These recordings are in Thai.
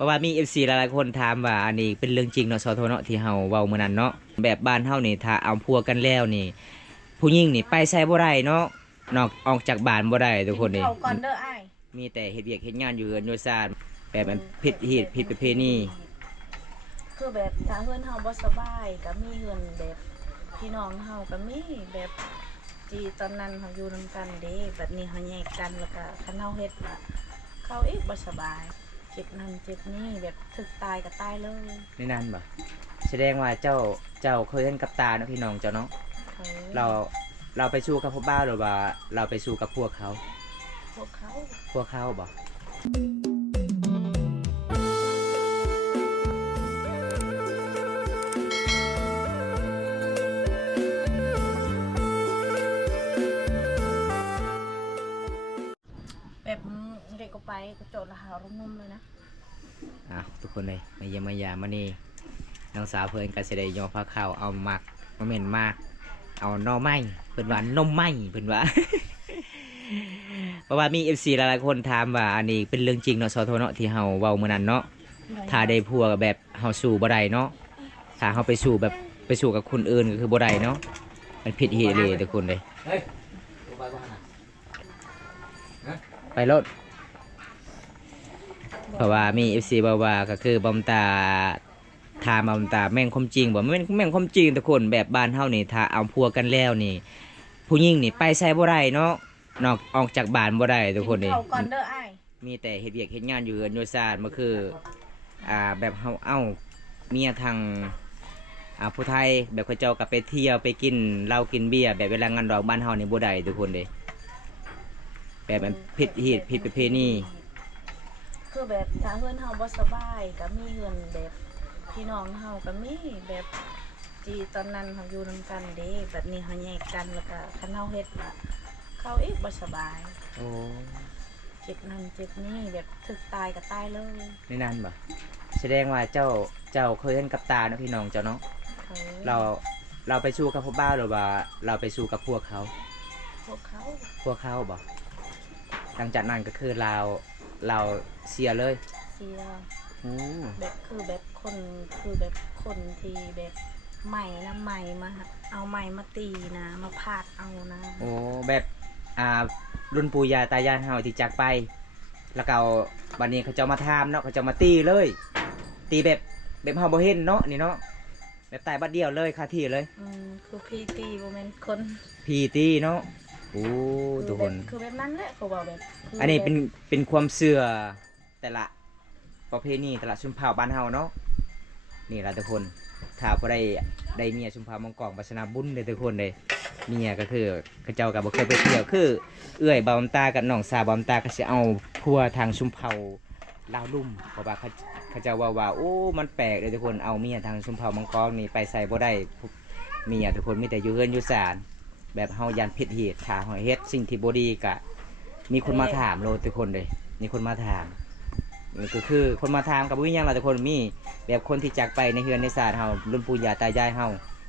ราะว่ามี FC หลายๆคนถามว่าอันนี้เป็นเรื่องจริงเนาะสอทเนาะที่เฮาเว้ามื้อนั้นเนาะแบบบ้านเฮานี่ถ้าเอาพัวกันแล้วนี่ผู้หญิงนี่ไปไสบ่ได้เนาะนอกออกจากบ้านบ่ได้ทุกคนนี่ เขาก่อนเด้ออ้าย มีแต่เฮ็ดเวียกเฮ็ดงานอยู่เฮือนอยู่ซ่านแบบมันผิดฮีตผิดประเพณี คือแบบถ้าเฮือนเฮาบ่สบายก็มีเฮือนแบบพี่น้องเฮาก็มีแบบที่ตอนนั้นเฮาอยู่นำกันเด้บัดนี้เฮาแยกกันแล้วก็คันเฮาเฮ็ดน่ะเขาเองบ่สบายเจ็บนั่นเจ็บนี่แบบถึกตายก็ตายเลย ในนั้นบ่แสดงว่าเจ้าเคยเห็นกับตาเนาะพี่น้องเจ้าเนาะ เขา เราไปสู้กับพวกบ้าหรือว่าเราไปสู้กับพวกเขา พวกเขา พวกเขาบ่ แบบเด็กก็ไปก็โจทย์ละหารุ่มๆเลยนะ ทุกคนเลยมาเยี่ยมมายามมานี่น้องสาวเพิ่นก็สิได้ยอผ้าขาวเอามักมาเหม็นมากเอาหน่อไม้เพิ่นว่านมไม้เพิ่นว่า เพราะว่ามี FC หลายๆคนถามว่าอันนี้เป็นเรื่องจริงเนาะสอทเนาะที่เฮาเว้ามื้อนั้นเนาะถ้าได้ผัวแบบเฮาสู้บ่ได้เนาะถ้าเฮาไปสู้แบบไปสู้กับคนอื่นก็คือบ่ได้เนาะมันผิดเหตุเลยทุกคนเลยไปรถเพราะว่ามี FC บอกว่าก็คือบอมตาถามบอมตาแม่งความจริงบ่แม่งความจริงทุกคนแบบบ้านเฮานี่ถ้าเอาผัวกันแล้วนี่ผู้หญิงนี่ไปไสบ่ได้เนาะนอกออกจากบ้านบ่ได้ทุกคนนี่ เขาก่อนเด้ออ้าย มีแต่เฮ็ดเวียกเฮ็ดงานอยู่เฮือนอยู่ซ่านมันคือแบบเฮาเอาเมียทางผู้ไทยแบบเขาเจ้าก็ไปเที่ยวไปกินเหล้ากินเบียร์แบบเวลางานดอกบ้านเฮานี่บ่ได้ทุกคนเด้แบบมันผิดฮีตผิดประเพณี คือแบบถ้าเฮือนเฮาบ่สบายก็มีเฮือนแบบพี่น้องเฮาก็มีแบบที่ตอนนั้นเฮาอยู่นำกันเด้บัดนี้เฮาแยกกันแล้วก็คันเฮาเฮ็ดน่ะเขาเองบ่สบาย โอ้ เจ็บนั่นเจ็บนี่แบบถึกตายก็ตายเลย ในนั้นบ่แสดงว่าเจ้าเคยเห็นกับตาเนาะพี่น้องเจ้าเนาะ เขา เราไปสู้กับพวกบ้าหรือว่าเราไปสู้กับพวกเขา พวกเขา พวกเขาบ่หลังจากนั้นก็คือเราเสียเลย เสีย โอ้ แบบคือแบบคนคือแบบคนที่แบบใหม่นะใหม่มาเอาใหม่มาตีนะมาพาดเอานะ โอ้แบบรุ่นปู่ย่าตายายเฮาที่จากไป แล้วก็บัดนี้เขาเจ้ามาทามเนาะเขาเจ้ามาตีเลย ตีแบบเฮาบ่เห็นเนาะนี่เนาะแบบตายบัดเดียวเลยคาที่เลย คือพี่ตีโมเมนคน พี่ตีเนาะโอ้ทุกคน คือแบบนั้นแหละเขาบอกแบบคื อันนี้ แบบ เป็นความเชื่อแต่ละประเพณีแต่ละชุมเผ่าบ้านเฮาเนาะนี่ล่ะทุกคนถ้าบ่ได้เมียชุมเผ่ามังกรปัสนาบุญเลยทุกคนเลยเมียก็คือเขาเจ้าก็บ่เคยไปเที่ยวคือเอื้อยบ่าวตากับน้องสาวบ่าวตาก็สิเอาพัวทางชุมเผ่าลาวลุ่มเพราะว่าเขาเจ้าว่าโอ้มันแปลกเลยทุกคนเอาเมียทางชุมเผ่ามังกรนี่ไปใส่บ่ได้เมียทุกคนมีแต่อยู่เฮือนอยู่ศาลแบบเฮายันผิดเหตุถ้าเฮาเฮ็ดสิ่งที่บ่ดีก็มีคนมาถามโลดทุกคนเลยมีคนมาถามนี่ก็คือคนมาถามกับวิญญาณเราทุกคนมีแบบคนที่จากไปในเฮือนในศาลเฮารุ่นปู่ย่าตายายเฮา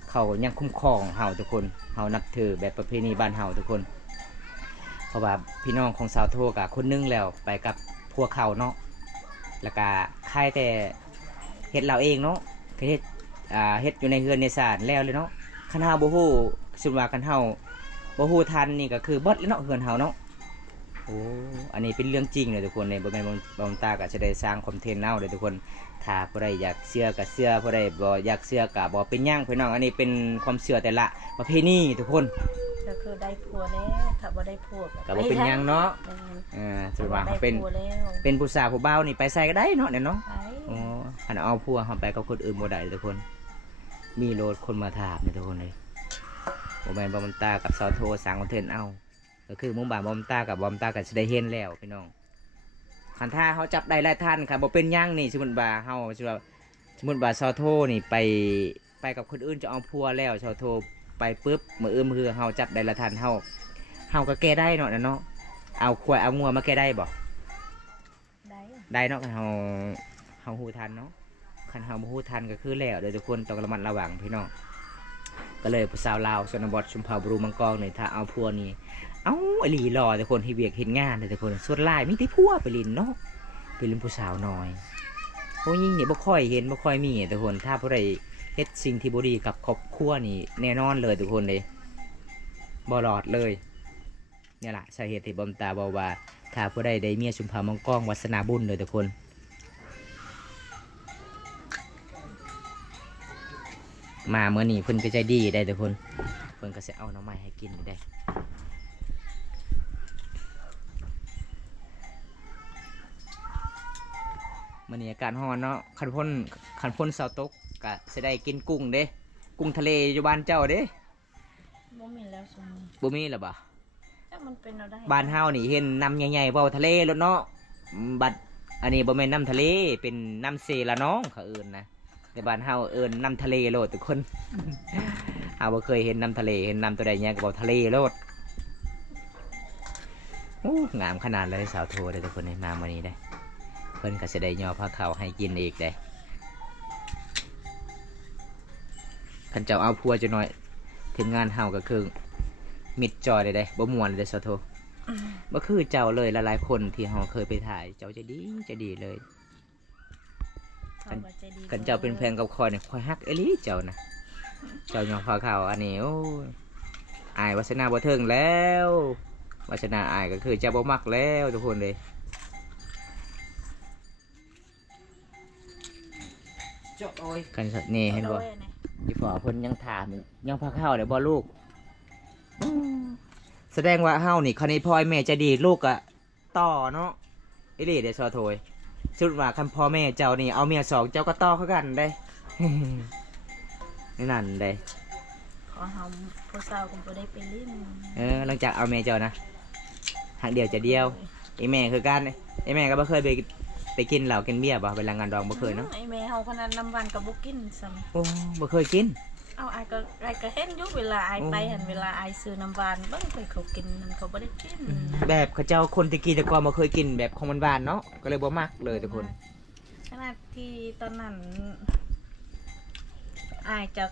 เขายังคุ้มครองเฮาทุกคนเฮานับถือแบบประเพณีบ้านเฮาทุกคน เพราะว่าพี่น้องของสาวโทกับคนนึงแล้วไปกับพวกเขาเนาะแล้วก็ค่ายแต่เฮ็ดเราเองเนาะก็เฮ็ดเฮ็ดอยู่ในเฮือนในศาลแล้วเลยเนาะคันเฮาบ่ฮู้สุดว่าคันเฮาบ่ฮู้ทันนี่ก็คือเบิดแล้วเนาะเฮือนเฮาเนาะโอ้อันนี้เป็นเรื่องจริงเลยทุกคนในบ่แม่นบ่ตาก็จะได้สร้างคอนเทนต์เอาเลยทุกคนถ้าผู้ใดอยากเชื่อก็เชื่อผู้ใดบ่อยากเชื่อก็บ่เป็นหยังพี่น้องอันนี้เป็นความเชื่อแต่ละประเพณีทุกคน ก็คือได้ผัวแล้วถ้าบ่ได้ผัว ก็บ่เป็นหยังเนาะสุดว่าเขาเป็น ได้ผัวแล้ว เป็นผู้สาวผู้บ่าวนี่ไปใส่ก็ได้เนาะเนี่ยเนาะ ไป อ๋อคันเอาผัวเขาไปกับคนอื่นบ่ได้ทุกคน มีโลดคนมาถามเนี่ยทุกคนเลยบ่แม่นบ่มันตากับซอโทสร้างคอนเทนต์เอาก็คือมุ่งบ่าบ่มันตากับ่มันตาก็สิได้เห็นแล้วพี่น้องคันถ้าเขาจับได้หลายท่านค่ะบ่เป็นหยังนี่สมมุติว่าเฮาสมมุติว่าซอโทนี่ไปกับคนอื่นจะเอาผัวแล้วซอโทไปปึ๊บมื้ออื่นคือเฮาจับได้ละท่านเฮาก็แก้ได้เนาะเนาะเอาควายเอางัวมาแก้ได้บ่ ได้ ได้เนาะคันเฮาฮู้ทันเนาะคันเฮาบ่ฮู้ทันก็คือแล้วเด้อทุกคนต้องระมัดระวังพี่น้องก็เลยผู้สาวลาวชนบทชุมพรบรูมังกรนี่ถ้าเอาพัวนี่เอาไอ้หลีรอทุกคนที่เวียกเห็นงานเลยทุกคนส่วนหลายมีแต่พัวไปลินเนาะไปลินผู้สาวน้อย ผู้หญิงนี่บ่ค่อยเห็นบ่ค่อยมีทุกคนถ้าผู้ใดเฮ็ดสิ่งที่บ่ดีกับครอบครัวนี่แน่นอนเลยทุกคนเลยบ่รอดเลยเนี่ยแหละสาเหตุที่บอมตาบอกว่าถ้าผู้ใดได้เมียชุมพามองกองวาสนาบุญเลยทุกคนมาเมื่อนี้เพิ่นก็ใจดีได้ทุกคนเพิ่นก็สิเอาหน่อไม้ให้กินได้มื่อนี้อากาศร้อนเนาะคันพ่นเสาตกก็สิได้กินกุ้งเด้กุ้งทะเลอยู่บ้านเจ้าเด้ บ่มีแล้วสมมุติ บ่มีหรอบ่ ถ้ามันเป็นเอาได้ บ้านเฮานี่เห็นน้ำใหญ่ๆเว้าทะเลรถเนาะบัดอันนี้บ่แม่นน้ำทะเลเป็นน้ำเซละน้องเขาเอิ้นนะแต่บ้านเฮาเอิ้นน้ำทะเลโลดทุกคน เฮาบ่เคยเห็นน้ำทะเลเห็นน้ำตัวใดเนี่ยก็บอกทะเลโลดโอ้งามขนาดเลยสาวโทเด้อทุกคนในมามื้อนี้ได้เพิ่นก็สิได้ย่อผ้าขาวให้กินอีกได้คันเจ้าเอาพัวจะหน่อยถึงงานเฮาก็คือมิดจอยเลยได้บ่ม่วนเลยสาวโทบ่คือเจ้าเลยหลายๆคนที่เฮาเคยไปถ่ายเจ้าจะดีเลย เขาก็ใจดี กันเจ้าเป็นแฟนกับคอยเนี่ยคอยฮักเอลี่เจ้านะเจ้ายอมพาข่าวอันนี้โอ้ยอายวัฒนาบ่เทิงแล้ววัฒนาอายก็คือเจ้าบ่มักแล้วทุกคนเลยจบโอ้ยกันสัตว์นี่เห็นบ่ อาไว้เนี่ย ที่พ่อเพิ่นยังถามยังพาข่าวเดี๋ยวบ่ลูกแสดงว่าเฮานี่คันนี้พ่อแม่จะดีลูกอะต่อเนาะเอลี่เดี๋ยวซอโทยสุดว่าคันพ่อแม่เจ้านี่เอาเมียสองเจ้าก็ต่อเขากันได้ นั่นได้ ขอเฮาผู้สาวก็บ่ได้ไปเล่น หลังจากเอาแม่เจ้านะหักเดียวจะเดียวไอแม่คือกันไอแม่ก็บ่เคยไปกินเหล้ากินเบียร์บ่ไปลังงานดองบ่เคยเนาะ ไอ้แม่เฮาคนนั้นน้ำวันก็บ่กินซ้ำ โอ้บ่เคยกิน เอาอายก็เห็นอยู่เวลาอายไปหันเวลาอายซื้อน้ำหวานเบิ่งไปเขากินนั่นเขาบ่ได้กิน แบบเขาเจ้าคนตะกี้แต่ก่อนบ่เคยกินแบบของบ้านๆเนาะก็เลยบ่มักเลยทุกคน ขณะที่ตอนนั้นอายจาก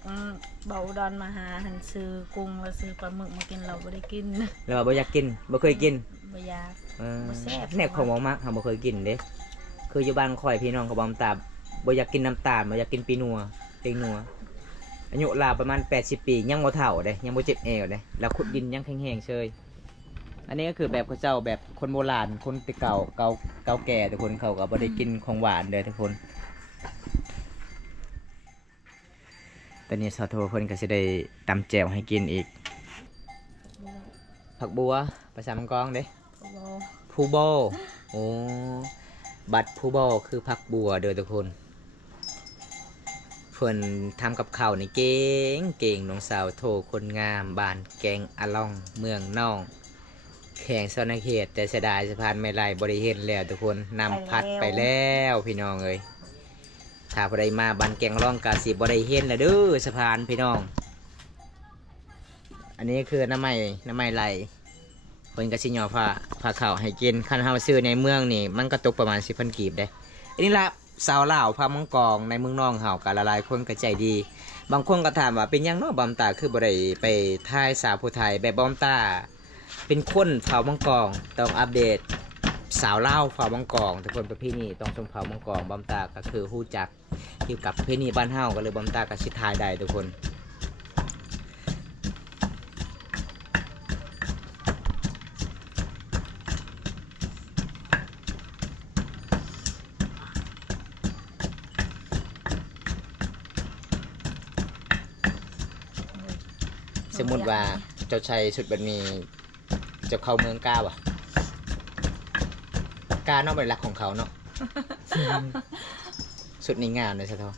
เบาอุดอนมาหาหันซื้อกุ้งแล้วซื้อปลาหมึกมากินเราบ่ได้กิน แล้วบ่อยากกินบ่เคยกิน บ่อยาก เออ บ่แซ่บ แนบของบ่มักเฮาบ่เคยกินเด้คืออยู่บ้านข่อยพี่น้องเขาบ่ตาบ่อยากกินน้ำตาลบ่อยากกินปีนัวเต็งนัวอายุราวประมาณ80ปียังบ่เฒ่าเด้ยังบ่เจ็บแอวเด้แล้วขุดดินยังแข็งๆเชย อันนี้ก็คือแบบเขาเจ้าแบบคนโบราณคนแต่เเก่าแก่ทุกคนเขาก็บ่ได้กินของหวานเลยทุกคนตอนนี้สาวโทเพิ่นก็สิได้ตำแจ่วให้กินอีกผักบัวภาษามังกรเด้ บ่ ผู้โบโอ้บัดผู้โบคือผักบัวเด้อทุกคนเพิ่นทำกับข้าวนี่เก่งน้องสาวโทคนงามบ้านแกงอะล่องเมืองน่องแข่งสนเขตแต่เสียดายสะพานไม่ไรบริเห็นแล้วทุกคนนำพัดไปแล้วพี่น้องเอ้ยถ้าพอได้มาบันแกงร่องกาสีบริเห็นแล้วเด้อสะพานพี่น้องอันนี้คือน้ำไม้ไหลคนกระชิญอผ้าขาวให้กินขั้นเฮาซื้อในเมืองนี่มันก็ตกประมาณ10,000 กีบได้อันนี้ละสาวลาวพามังกรในเมืองน้องเฮากันหลายคนก็ใจดีบางคนก็ถามว่าเป็นยังเนาะบอมตาคือบ่ได้ไปท่ายสาวผู้ไทยแบบบอมตาเป็นคนเผามังกรต้องอัปเดตสาวเล่าเผามังกรทุกคนประเพณีต้องชมเผามังกรบอมตาก็คือฮู้จักเกี่ยวกับประเพณีบ้านเฮาก็เลยบอมตาก็สิทายได้ทุกคนสมมุติว่าเจ้าชายชุดแบบนี้จะเข้าเมืองกาบ่ะกาเนาะเป็นหลักของเขาเนาะ สุดนี้งามเลยสะท้อ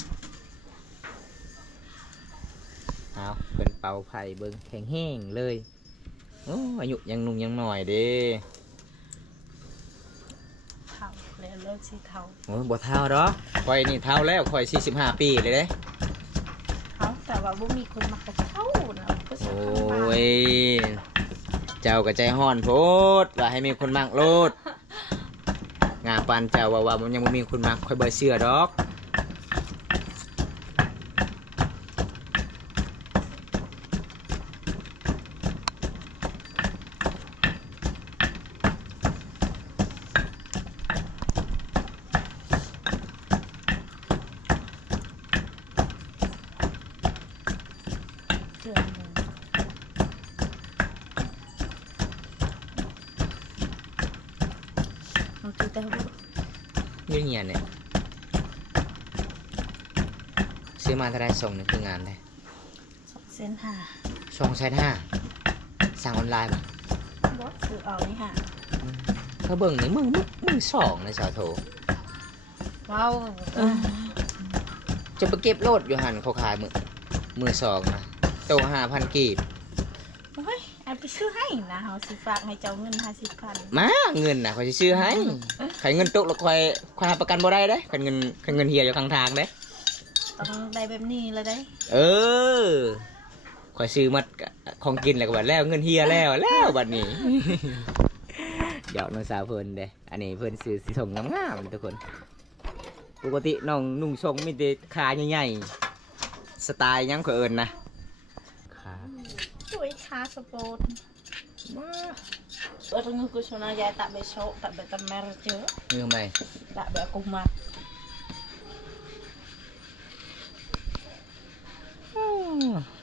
เอาเป็นเป่าไผ่เบิ้งแข็งแห้งเลยโอ้อายุยังหนุ่มยังหน่อยเด้ เฒ่าแล้วเลิกสิเฒ่า โอ้ยบ่เท่าดอกข่อยนี่เท่าแล้วข่อย45 ปีเลยเด้ เขาแต่ว่าบ่มีคนมากระเช้านะก็สิ โอ้ ทำบ้าน ยเจ้าก็ใจห้อนโพดว่าให้มีคนมักโลดงาปานเจ้าว่ามันยังบ่มีคนมักข่อยบ่เชื่อดอก เครื่องหนึ่งน้องจีเต้า เงียบๆเนี่ยซื้อมาเท่าไรส่งนี่คืองานเลย 2,500,000 2,500,000สั่งออนไลน์ป่ะ บอสซื้อเอานี่ค่ะ เขาเบิ่งนี่มึงสองนะสาวโถ ว้าว จะไปเก็บโลดอยู่หันเขาขายมือสองนะโต5,000 กีบ โอ้ยอันไปซื้อให้นะเขาสิฝากให้เจ้าเงิน50,000 มาเงินนะเขาจะซื้อให้ใครเงินตกแล้วคอยหาประกันบ่ได้เด้ใครเงินเฮียอยู่ข้างทางเด้ ต้องได้แบบนี้เลยได้ เออคอยซื้อมัดของกินแล้วก็บัดแล้วเงินเฮียแล้วบัดนี้ เดี๋ยวน้องสาวเพิ่นเด้อันนี้เพิ่นซื้อสีทงงามๆทุกคนปกติน้องนุ่งทรงมีแต่ขาใหญ่ๆสไตล์หยังก็เอิ้นนะขา สวยค่ะสปอร์ตOrang aku sana ya tak besok tak bertemer je. เงือไหม Tak ber aku mat.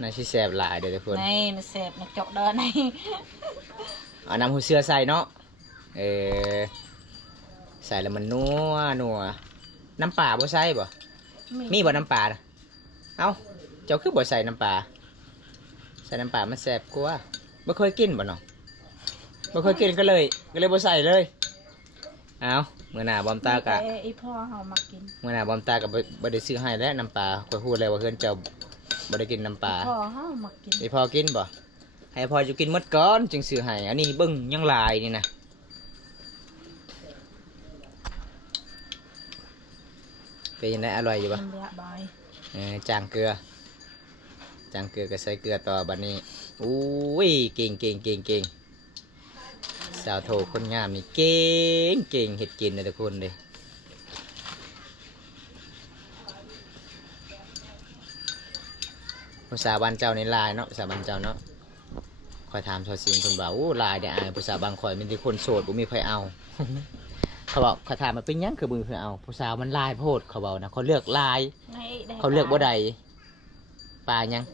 น่าสิแซ่บหลายเด้อทุกคน Này nó xẹp nó chọc đỡ này. เอาน้ำหูเสื้อใส่เนาะใส่แล้วมันนัวน้ำปลาบ่ใส่บ่มีบ่น้ำปลาน่ะเอ้าเจ้าคือบ่ใส่น้ำปลาใส่น้ำปลามันแซ่บกว่าบ่เคยกินบ่เนาะบ่เคยกินก็เลยบ่ใส่เลยเอ้ามื้อหน้าบอมตากะ อีพ่อเฮามากิน มื้อหน้าบอมตากะบ่ได้ซื้อให้แล้วน้ำปลาข้อยพูดแล้วว่าเพิ่นเจ้าบ่ได้กินน้ำปลา พ่อเฮามากิน ไอพอกินบ่ให้พอจะกินหมดก่อนจึงซื้อให้อันนี้เบิ่งยังลายนี่นะเป็นยังไงอร่อยอยู่บ่ มันเละบาย จางเกลือก็ใส่เกลือต่อบัดนี้อุ้ยเก่งสาวโทคนงามนี่เก่งเฮ็ดกินนะทุกคนเลยภาษาบ้านเจ้าในลายเนาะภาษาบ้านเจ้าเนาะคอยถามชาวซีนคนบอกโอ้ลายเดี๋ยวอายภาษาบางคอยมันที่คนโสดบ่มีใครเอา เขาบอกเขาถามมันเป็นหยังคือมือเพื่อเอาภาษามันลายโพดเขาบอกนะเขาเลือกลายเขาเลือกบ่ใดปลายัง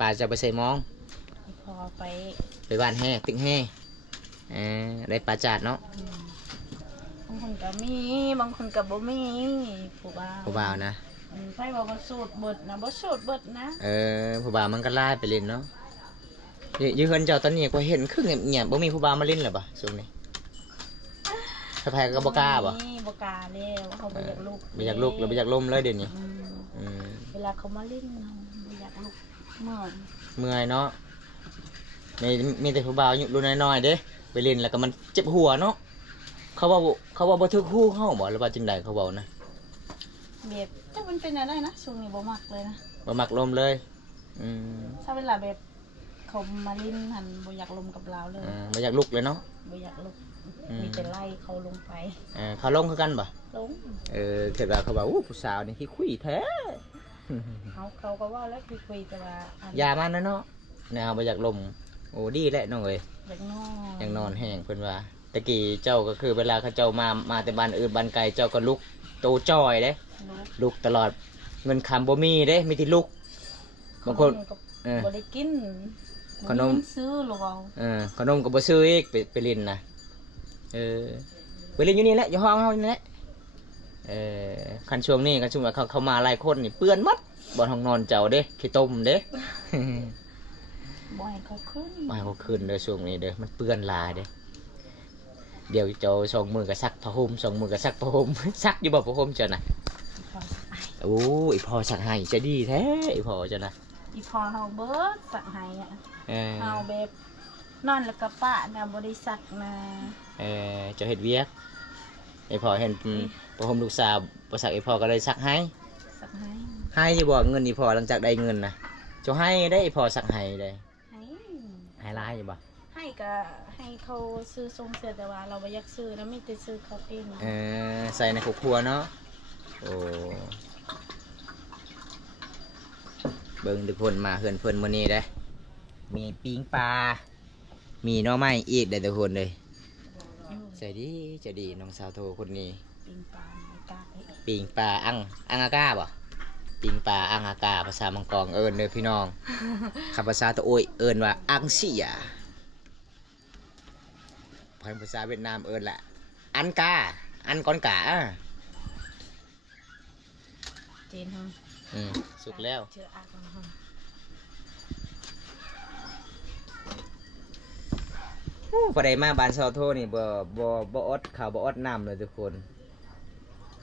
ปลาจะไปใส่มอง อีพ่อไป ไปบ้านแห่ตึกแห่ได้ปลาจาดเนาะ บางคนก็มีบางคนก็บ่มีผู้บ่าว ผู้บ่าวนะ ไผบอกว่าสูตรเบิดนะบ่สูตรเบิดนะ ผู้บ่าวมันก็ลายไปเล่นเนาะยืนเจ้าตอนนี้ก็เห็นคือเงียบๆบ่มีผู้บ่าวมาเล่นหรอปะช่วงนี้ใครๆก็บ่กล้าบ่ บ่กล้าแล้วเขาบ่อยากลุก บ่อยากลุกหรือบ่อยากล้มเลยเดี๋ยวนี้ เวลาเขามาเล่นเราบ่อยากลุกเมื่อย เมื่อยเนาะมีแต่ผู้บ่าวอายุรุ่นน้อยๆเด้ไปเล่นแล้วก็มันเจ็บหัวเนาะเขาว่าบ่ถึกฮู้เฮาบ่หรือว่าจังไดเขาเว้านะ แบบแต่มันเป็นอะไรนะช่วงนี้บ่มักเลยนะ บ่มักลมเลยถ้าเวลาแบบเขามาเล่นหันบ่อยากลงกับเราเลย บ่อยากลุกเลยเนาะ บ่อยากลุกมีแต่ไล่เขาลงไป เขาลงคือกันบ่ ลง เกิดว่าเขาบอกอู้ผู้สาวนี่ที่คุยแท้ เขาก็ว่าแล้วคุยแต่ว่าอัน ยามันนะเนาะแนวบ่อยากลมโอ้ดีแหละน้องเอ้ย เด็กน้อย ยังนอนแห้งเพิ่นว่าตะกี้เจ้าก็คือเวลาเขาเจ้ามาแต่บ้านอื่นบ้านไกลเจ้าก็ลุกโตจ้อยเด้ ลุก ลุกตลอดเงินคำบ่มีเด้มีที่ลุกบางคน ก็บ่ได้กิน ขนม ซื้อหรือเปล่า ขนมก็บ่ซื้ออีกไปเล่นนะไปเล่นอยู่นี่แหละอยู่ห้องเฮานี่แหละคันช่วงนี้ก็ช่วงว่าเขามาหลายคนนี่เปื้อนหมัดบ่อนห้องนอนเจ้าเด้ขี้ต้มเด้ บ่ให้เขาขึ้น บ่ให้เขาขึ้นเด้อช่วงนี้เด้อมันเปื้อนหลายเด้เดี๋ยวเจ้าสองมือก็ซักผ้าห่มสองมือก็ซักผ้าห่ม ซักอยู่บ่ผ้าห่มเจ้าน่ะ พอสักไอ โอ้ยพอสักให้จะดีแท้อีพอเจ้าน่ะ อีพอเฮาเบิดสักไห้อะ เออ เฮาแบบนอนแล้วก็ปะนะบ่ได้สักนะ เจ้าเฮ็ดเวียกไอพอเห็นผ้าห่มลูกสาวบ่ซักไอพอก็เลยซักให้ สักไห้ ให้สิบ่เงินอีพอหลังจากได้เงินน่ะเจ้าให้ได้อีพอสักให้ได้ ให้ ให้หลายอยู่บ่ ให้ก็ให้เขาซื้อทรงเสื้อแต่ว่าเราบ่อยากซื้อนะมีแต่ซื้อเขาเอง ใส่ในครอบครัวเนาะโอ้เบิ่งทุกคนมาเฮือนเพิ่นมื้อนี้เด้มีปิ้งปลามีหน่อไม้อีกได้ทุกคนเลยใจดีน้องสาวโทคนนี้ ปิงปลาไม่กล้าไอ้ ปิ้งปลาอังอากาบ่ ปิงปลาอ่างอากาภาษามังกรเอิญเลยพี่น้องคำภาษาตะโอยเอิญว่าอังเสียภาษาเวียดนามเอิญแหละอันกาอันก้อนกา จีนฮะ สุกแล้ว เชื่ออาของฮะ พอได้มาบ้านเซาโทนี่บ่อดข้าวบ่อดน้ำเลยทุกคน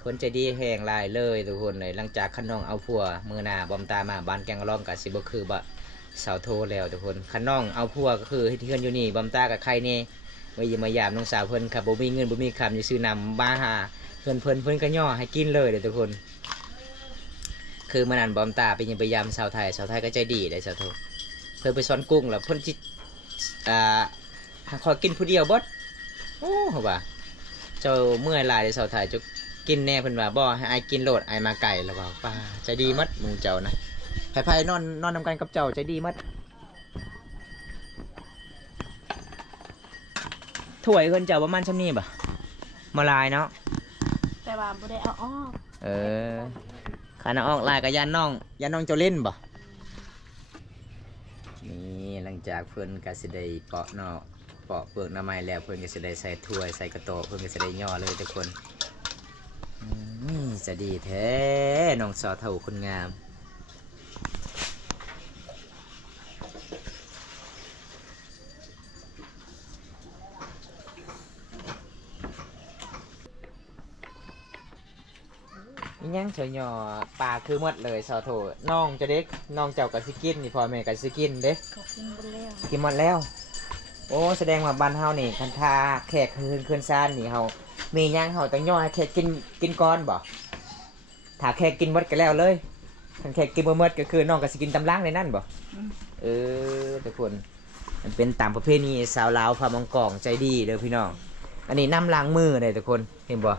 คนใจดีแห้งหลายเลยทุกคนเลยหลังจากคันน้องเอาผัวมือหน้าบอมตามาบ้านแกงร้องกับสิบ่คือบ่เสาโทแล้วทุกคนคันน้องเอาผัวก็คือเพื่อนอยู่นี่บอมตากับใครนี่มายามมายามน้องสาวเพิ่นครับบ่มีเงินบ่มีคำอยู่ซื้อนำมาหาเพิ่นก็ย่อให้กินเลยเด้อทุกคนคือมื้อนั้นบอมตาไปยังพยายามสาวไทยก็ใจดีได้สาวโทเพิ่นไปสอนกุ้งแล้วเพิ่นจิขอกินผู้เดียวบดโอ้โหว่าเจ้าเมื่อยลายในเสาถ่ายจะกินแน่เพิ่นว่าบ่ให้ไอกินโลดไอมาไก่แล้วว่าป้าใจดีมัดมึงเจ้านะไผ่นอนนำกันกับเจ้าใจดีมัดถ้วยเพิ่นเจ้าประมาณชั่นี้บ่มาลายเนาะ แต่ว่าบ่ได้เอาออก ขานาออกลายกับยานน้องเจ้าเล่นบ่นี่หลังจากเพิ่นก็สิได้เปาะเนาะเปาะเปลือกน้ำไม้แล้วเพื่อนก็จะได้ใส่ถ้วยใส่กระโตเพื่อนก็จะได้ย่อเลยทุกคนจะดีแท้น้องสาวเท่าคนงามยังเฉยย่อปลาคือหมดเลยสาวโถน้องจะเด็กน้องเจ้ากับซิกินนี่พ่อแม่กับซิกินเด้ เขากินไปแล้ว กินหมดแล้วโอ้แสดงว่าบ้านเฮานี่คันทาแขกคืนซ่านนี่เฮามีย่างเฮาต้องย่อให้แขกกินก้อนบ่ถ้าแขกกินหมดก็แล้วเลยคันแขกกินบ่หมดก็คือน้องก็สิกินตำล้างในนั่นบ่ทุกคนมันเป็นตามประเพณีสาวลาวพามังกรใจดีเด้อพี่น้องอันนี้น้ำล้างมือเด้อทุกคนเห็นบ่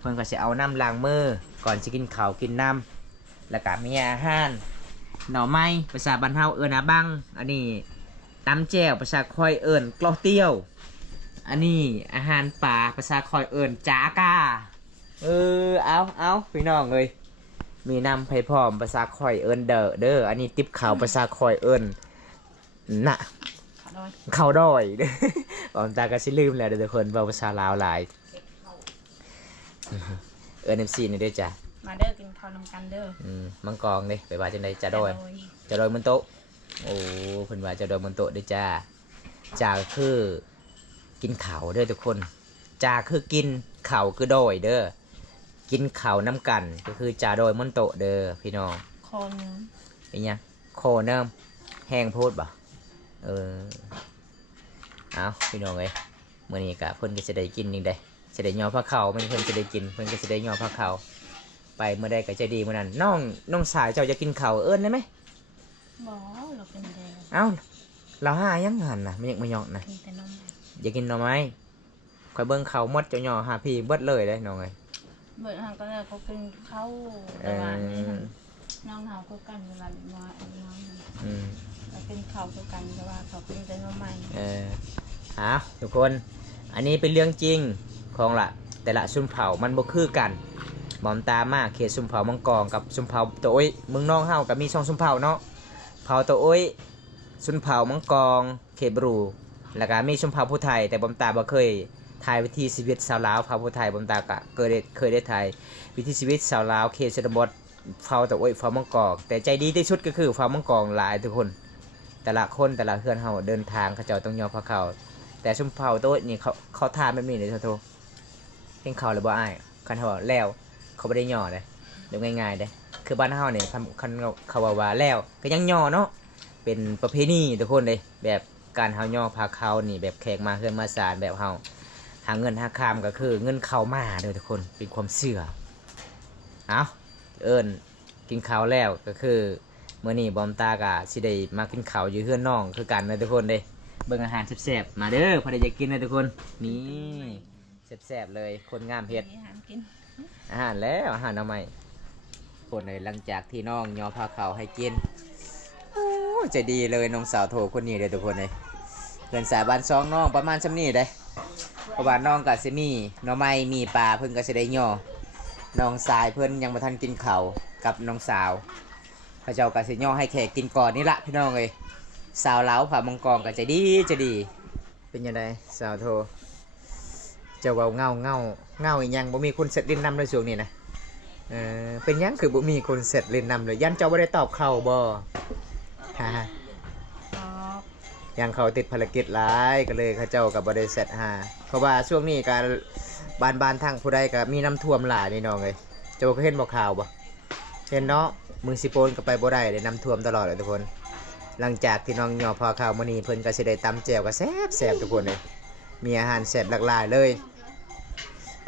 เพิ่นก็สิเอาน้ำล้างมือก่อนสิกินข้าวกินน้ำแล้วก็มีอาหารหน่อไม้ภาษาบ้านเฮาอาบังอันนี้ตำแจ่วภาษาคอยเอิญกลอเตี้ยวอันนี้อาหารป่าภาษาคอยเอิญจากาเอาพี่น้องเลยมีนำไผ่พร้อมภาษาคอยเอิญเด้ออันนี้ติ๊บข่าวภาษาคอยเอิญน่ะเขาดอยเด้อผมตาก็สิลืมแล้วเด้อทุกคนว่าภาษาลาวหลายเอิญMCนี่เด้อจ้ะมาเด้อกินข้าวนำกันเด้อมังกรเด้ไปว่าจังไดจะดอยบนโต๊ะโอ้เพิ่นว่าจะโดนบนโต๊ะด้วยจ้าคือกินข้าวเด้อทุกคนจ่าคือกินข้าวคือโดยเด้อกินข้าวน้ำกันก็คือจ่าโดยบนโต๊ะเด้อพี่น้องคอนึงเป็นยังโคเนิ่มแห้งโพดบ่เอาพี่น้องเอ้ยมื้อนี้ก็เพิ่นก็จะได้กินนี่ได้จะได้ย่อผ้าขาวมันเพิ่นจะได้กินเพิ่นก็จะได้ย่อผ้าขาวไปเมื่อใดก็จะดีเมื่อนั้นน้องสายเจ้าจะกินข้าวเอิ้นได้ไหมบ่เราเป็นแดงเอ้าเราหายังหันนะไม่อยากมาหยอกนะอยากกินหน่อไม้คอยเบิ้งเขามดเจ้าหย่อหาพี่เบิดเลยได้น้องเลยเบิดทางก็เลยเขากินข้าวแต่ว่านี่น้องเฮาก็กันเวลามาอันน้องเราเป็นข้าวก็กันแต่ว่าเขาเป็นแต่หน่อไม้ทุกคนอันนี้เป็นเรื่องจริงของละแต่ละชุมเผ่ามันบ่คือกันมอมตามากเขตชุมเผ่ามังกรกับชุมเผ่าตัวอ้ยเมืองน้องเฮากับมี2ชุมเผ่าเนาะเผ่าตัวอ้ยชุมเผ่ามังกรเขตบรูแล้วก็มีชุมเผ่าผู้ไทยแต่บอมตาบ่เคยถ่ายวิถีชีวิตชาวลาวเผ่าผู้ไทยบอมตาก็เคยได้ถ่ายวิถีชีวิตชาวลาวเขตชนบทเผ่าตัวอ้ยเผ่ามังกรแต่ใจดีที่สุดก็คือเผ่ามังกรหลายทุกคนแต่ละคนแต่ละเฮือนเฮาเดินทางเขาเจ้าต้องยอมพระเขาแต่ชุมเผ่าตัวอ้ยนี่เขาทานแบบนี้เลยโทษเพียงเขาเลยบ่อ้ายคันเขาแล้วเขาไม่ได้ย่อเลยเดี๋ยวง่ายๆเลยคือบ้านเฮาเนี่ยคันเขาว่าแล้วก็ยังย่อเนาะเป็นประเพณีทุกคนเลยแบบการเฮาย่อพาเขานี่แบบแขกมาเฮือนมาศาลแบบเฮาหาเงินหาคำก็คือเงินเข้ามาเด้อทุกคนเป็นความเชื่อเอากินข้าวแล้วก็คือเมื่อนี้บอมตากะสิได้มากินข้าวอยู่เฮือนน้องคือกันเลยทุกคนเลยเบิ่งอาหารแซ่บๆมาเด้อพอได้จะกินเลยทุกคนนี่แซ่บๆเลยคนงามเฮ็ดอาหารแล้วอาหารเอาใหม่คนเลยหลังจากที่น้องย่อพาเขาให้กินโอ้จะดีเลยน้องสาวโถคนนี้เลยทุกคนเลยเพื่อนสายบ้านซองน้องประมาณชั่นี้เลยเพราะว่าน้องกับซิมีน้องไม้มีปลาเพิ่งก็จะได้ย่อ น้องสายเพิ่นยังบ่ทันกินข้าวกับน้องสาวพระเจ้าก็สิย่อให้แขกกินก่อนนี่ละพี่น้องเอ้ยสาวลาวผ่ามังกรก็จะดีเป็นยังไงสาวโทเจ้าเว้าเงาอีหยังบ่มีคนเสร็จลิ้นนำเลยช่วงนี้นะเป็นหยังคือบ่มีคนเสร็จลิ้นนำเลยยันเจ้าบ่ได้ตอบเข้าบ่ฮ่า อ๋อ ยังเขาติดภารกิจหลายก็เลยเขาเจ้ากับบริษัทหาเพราะว่าช่วงนี้การบ้านทางผู้ใดก็มีน้ำท่วมหลายนี่น้องเลยโจก็เห็นบอกข่าวบ่เห็นเนาะมือสิโปนก็ไปบ่ได้เลยน้ำท่วมตลอดเลยทุกคนหลังจากที่น้องย่อพอข่าวมื้อนี้เพิ่นก็สิได้ตำแจ่วก็แซ่บทุกคนเลยมีอาหารแซ่บหลากหลายเลย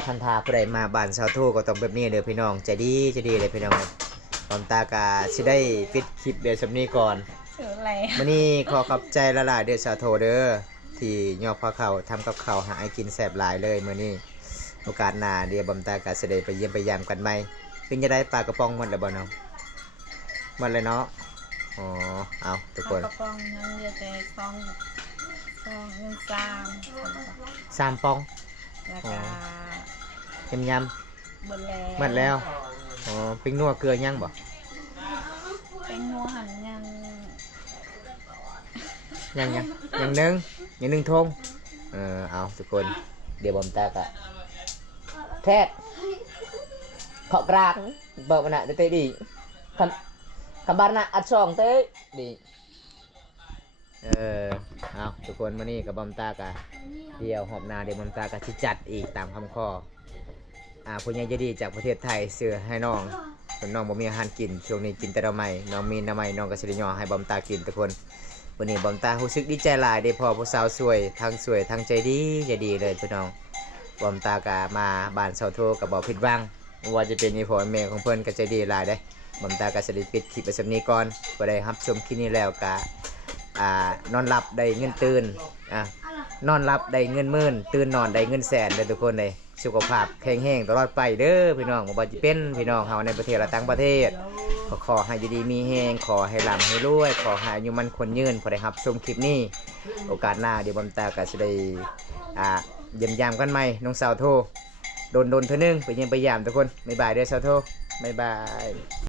ท่านทาผู้ใดมาบ้านชาวทูก็ต้องแบบนี้เด้อพี่น้องใจดีเลยพี่น้องตอนตากาสิได้ปิดคลิปเดี๋ยวสำนี้ก่อน ชื่ออะไร มื้อนี้ขอขอบใจละลายเด้อสาโทเด้อที่ย่อพาเขาทำกับข้าวหาให้กินแซ่บหลายเลยมื้อนี้โอกาสหน้าเดี๋ยวบำตากาสิได้ไปเยี่ยมไปยามกันใหม่เป็นจะได้ปลากระป๋องหมดแล้วบ่น้องหมดเลยเนาะอ๋อเอาทุกคน กระป๋องยังเหลือแต่ซองยังจาง 3ปอง แล้วก็ ยำ เบิดแล้ว หมดแล้วอ๋อปิ้งนัวเกลือยังบ่ เป็นนัวหันยัง ยังหนึ่งทงเอาทุกคนเดี๋ยวบำตากะแทดขอกรากเบิกมันน่ะเตะดีคำบานน่ะอัดช่องเตะดีเอาทุกคนมานี่กับบอมตากะเดี๋ยวหอบนาเดี๋ยวบอมตากะชิจัดอีกตามคำข้อผู้ใหญ่จะดีจากประเทศไทยเสือให้น้องส่วนน้องบ่มีอาหารกินช่วงนี้กินแต่ดอกไม้น้องมีน้ำไม้น้องก็สิได้ย่อให้บอมตากินทุกคนวันนี้บอมตารู้สึกดีใจหลายได้พอผู้สาวสวยทั้งใจดีเลยพี่น้องบอมตากะมาบ้านเสาโทกับบ่ผิดหวังว่าจะเป็นอีพ่อแม่ของเพิ่นก็ใจดีหลายเด้บอมตากะสิได้ปิดคลิปไว้สำนี้ก่อนบ่ได้รับชมคลิปนี้แล้วกะนอนหลับได้เงินตื่นนอนหลับได้เงินหมื่นตื่นนอนได้เงินแสนเลยทุกคนเลยสุขภาพแข็งแรงตลอดไปเด้อพี่น้องบ่ว่าจะเป็นพี่น้องเฮาในประเทศและต่างประเทศขอให้อยู่ดีมีแรงขอให้ร่ำให้รวยขอให้อายุมันคนยืนพอได้รับชมคลิปนี้โอกาสหน้าเดี๋ยวบอมตาก็สิได้เยี่ยมยามกันใหม่น้องสาวโทโดนเท่านึงไปเยี่ยมไปยามทุกคนบ๊ายบายเด้อสาวโทบ๊ายบาย